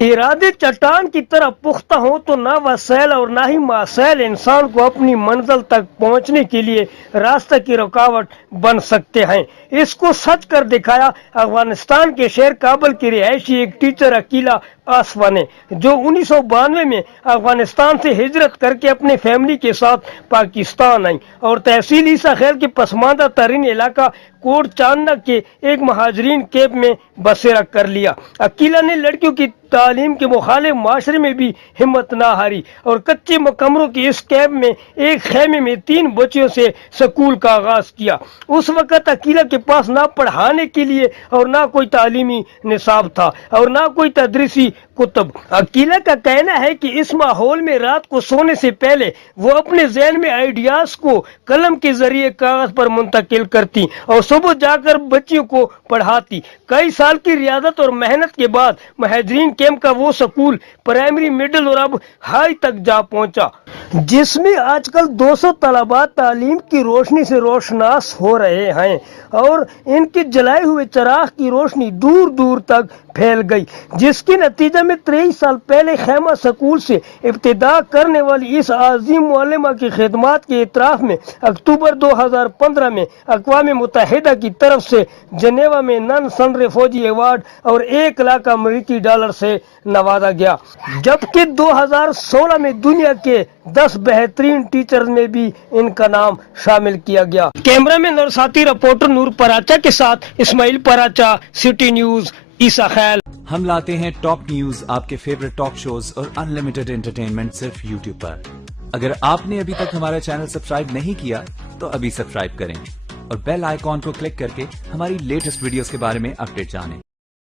इरादे चट्टान की तरह पुख्ता हो तो ना वसैल और ना ही मसैल इंसान को अपनी मंजिल तक पहुंचने के लिए रास्ते की रुकावट बन सकते हैं। इसको सच कर दिखाया अफगानिस्तान के शहर काबुल की रिहायशी एक टीचर अकीला आसफा ने, जो 1992 में अफगानिस्तान से हिजरत करके अपने फैमिली के साथ पाकिस्तान आई और तहसील ईसा खैर के पसमानदा तरीन इलाका कोट चांदना के एक महाजरीन कैंप में बसेरा कर लिया। अकीला ने लड़कियों की तालीम के मुखालिफ माशरे में भी हिम्मत ना हारी और कच्चे कमरों के इस कैंप में एक खेमे में 3 बच्चियों से स्कूल का आगाज किया। उस वक्त अकीला के पास ना पढ़ाने के लिए और ना कोई तालीमी निसाब था और ना कोई तदरीसी कुतुब। अकीला का कहना है कि इस माहौल में रात को सोने से पहले वो अपने ज़हन में आइडियाज को कलम के जरिए कागज पर मुंतकिल करती और सुबह जाकर बच्चियों को पढ़ाती। कई साल की रियादत और मेहनत के बाद महाजरीन कैंप का वो स्कूल प्राइमरी, मिडिल और अब हाई तक जा पहुंचा, जिसमें आजकल 200 तलबा तालीम की रोशनी से रोशनास हो रहे हैं और इनके जलाए हुए चिराग की रोशनी दूर दूर तक फैल गई, जिसके नतीजे में 23 साल पहले खेमा स्कूल से इब्तिदा करने वाली इस आज़ीम मुअल्लिमा की खिदमात के इतराफ में अक्टूबर 2015 में अक़वाम मुत्तहिदा की तरफ से जनेवा में नन सन रिफोजी अवार्ड और 1 लाख अमेरिकी डॉलर से नवाजा गया, जबकि 2016 में दुनिया के 10 बेहतरीन टीचर्स में भी इनका नाम शामिल किया गया। कैमरामैन और साथी रिपोर्टर नूर पराचा के साथ इस्माइल पराचा, सिटी न्यूज, ईसा खैल। हम लाते हैं टॉप न्यूज, आपके फेवरेट टॉक शोज और अनलिमिटेड एंटरटेनमेंट सिर्फ यूट्यूब पर। अगर आपने अभी तक हमारा चैनल सब्सक्राइब नहीं किया तो अभी सब्सक्राइब करें और बेल आइकॉन को क्लिक करके हमारी लेटेस्ट वीडियोस के बारे में अपडेट जानें।